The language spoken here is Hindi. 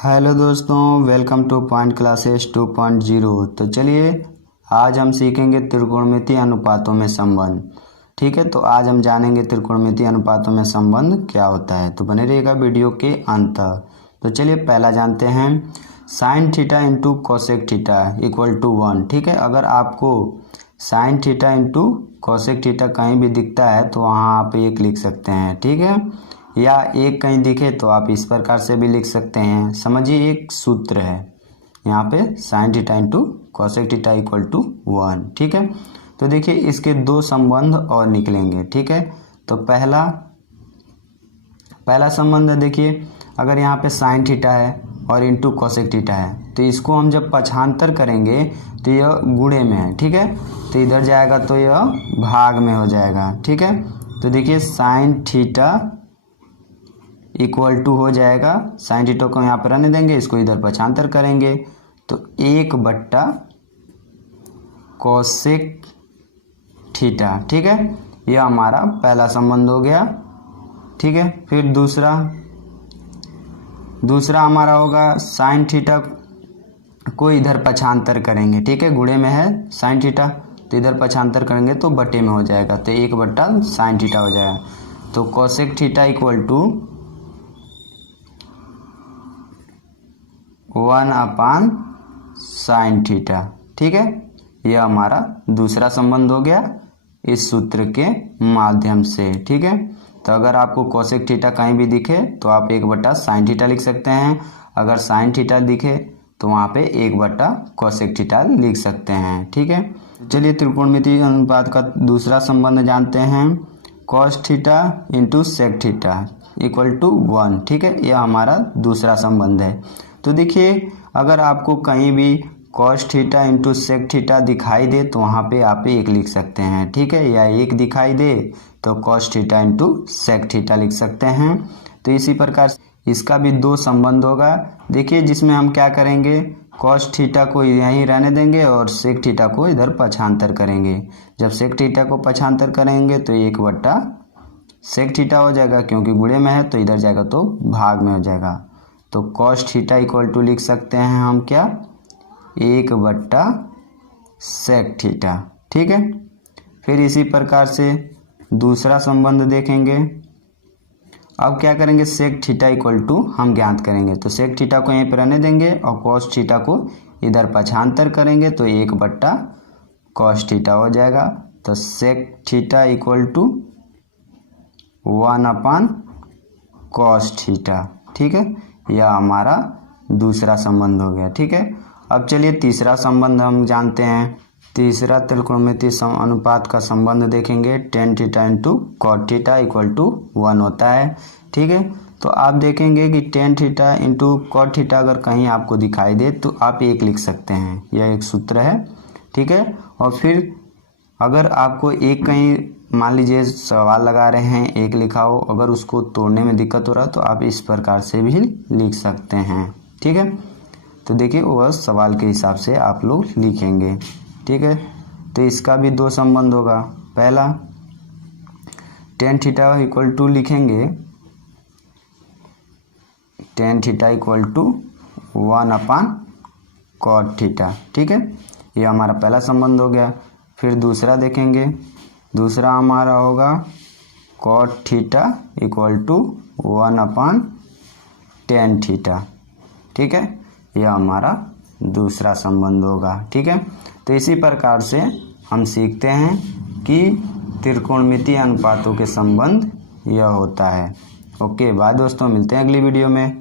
हेलो दोस्तों, वेलकम टू पॉइंट क्लासेस 2.0। तो चलिए आज हम सीखेंगे त्रिकोणमितीय अनुपातों में संबंध। ठीक है, तो आज हम जानेंगे त्रिकोणमितीय अनुपातों में संबंध क्या होता है। तो बने रहिएगा वीडियो के अंत तक। तो चलिए पहला जानते हैं, sine theta into cosec theta equal to 1। ठीक है, अगर आपको sine theta into cosec theta कहीं भी दिखता है तो वहाँ आप एक लिख सकते हैं। ठीक है, या एक कहीं दिखे तो आप इस प्रकार से भी लिख सकते हैं। समझिए एक सूत्र है यहाँ पे, sine theta into cosec theta equal to 1। ठीक है, तो देखिए इसके दो संबंध और निकलेंगे। ठीक है, तो पहला संबंध है, देखिए अगर यहाँ पे साइन थीटा है और इंटू कोसेक थीटा है तो इसको हम जब पक्षांतर करेंगे तो यह गुणे में है। ठीक है, तो इधर जाएगा तो यह भाग में हो जाएगा। ठीक है, तो देखिए साइन थीटा इक्वल टू हो जाएगा, साइन थीटा को यहाँ पर रहने देंगे, इसको इधर पक्षांतर करेंगे तो 1/, कोसेक थीटा। ठीक है, यह हमारा पहला संबंध हो गया। ठीक है, फिर दूसरा हमारा होगा, साइन थीटा को इधर पक्षांतर करेंगे। ठीक है, गुणे में है साइन थीटा तो इधर पक्षांतर करेंगे तो बटे में हो जाएगा, तो 1/, साइन थीटा हो जाएगा। तो cosec theta equal to 1/, sine theta. ठीक है, यह हमारा दूसरा संबंध हो गया इस सूत्र के माध्यम से। ठीक है, तो अगर आपको कोसेक थीटा कहीं भी दिखे तो आप 1/, साइन थीटा लिख सकते हैं। अगर साइन थीटा दिखे तो वहाँ पे 1/, कोसेक थीटा लिख सकते हैं। ठीक है, चलिए त्रिकोणमितीय अनुपात का दूसरा संबंध जानते हैं, cos theta into sec theta equal to 1। ठीक है, यह हमारा दूसरा संबंध है। तो देखिए अगर आपको कहीं भी cos theta into sec theta दिखाई दे तो वहाँ पे आप एक लिख सकते हैं। ठीक है, या एक दिखाई दे तो cos theta into sec theta लिख सकते हैं। तो इसी प्रकार इसका भी दो संबंध होगा। देखिए जिसमें हम क्या करेंगे, कॉस थीटा को यहीं रहने देंगे और सेक थीटा को इधर पक्षांतर करेंगे। जब सेक थीटा को पक्षांतर करेंगे तो 1/, सेक थीटा हो जाएगा, क्योंकि गुणे में है तो इधर जाएगा तो भाग में हो जाएगा। तो कॉस थीटा इक्वल टू लिख सकते हैं हम क्या, 1/, सेक थीटा। ठीक है, फिर इसी प्रकार से दूसरा संबंध देखेंगे। अब क्या करेंगे, सेक थीटा इक्वल टू हम ज्ञात करेंगे, तो सेक थीटा को यहीं पर रहने देंगे और कॉस थीटा को इधर पक्षांतर करेंगे तो 1/, कॉस थीटा हो जाएगा। तो sec theta equal to 1/, cos theta. ठीक है, यह हमारा दूसरा संबंध हो गया। ठीक है, अब चलिए तीसरा संबंध हम जानते हैं। तीसरा त्रिकोणमितीय अनुपात का संबंध देखेंगे, tan theta into cot theta equal to 1 होता है। ठीक है, तो आप देखेंगे कि tan theta into cot theta अगर कहीं आपको दिखाई दे तो आप एक लिख सकते हैं, यह एक सूत्र है। ठीक है, और फिर अगर आपको एक कहीं मान लीजिए सवाल लगा रहे हैं, एक लिखा हो, अगर उसको तोड़ने में दिक्कत हो रहा है तो आप इस प्रकार से भी लिख सकते हैं। ठीक है, तो देखिए वह सवाल के हिसाब से आप लोग लिखेंगे। ठीक है, तो इसका भी दो संबंध होगा। पहला टेन थीटा इक्वल टू लिखेंगे, tan theta equal to 1/, cot theta. ठीक है, यह हमारा पहला संबंध हो गया। फिर दूसरा देखेंगे, दूसरा हमारा होगा cot theta equal to 1/, tan theta. ठीक है, यह हमारा दूसरा संबंध होगा। ठीक है, तो इसी प्रकार से हम सीखते हैं कि त्रिकोणमितीय अनुपातों के संबंध यह होता है। ओके बाय दोस्तों, मिलते हैं अगली वीडियो में।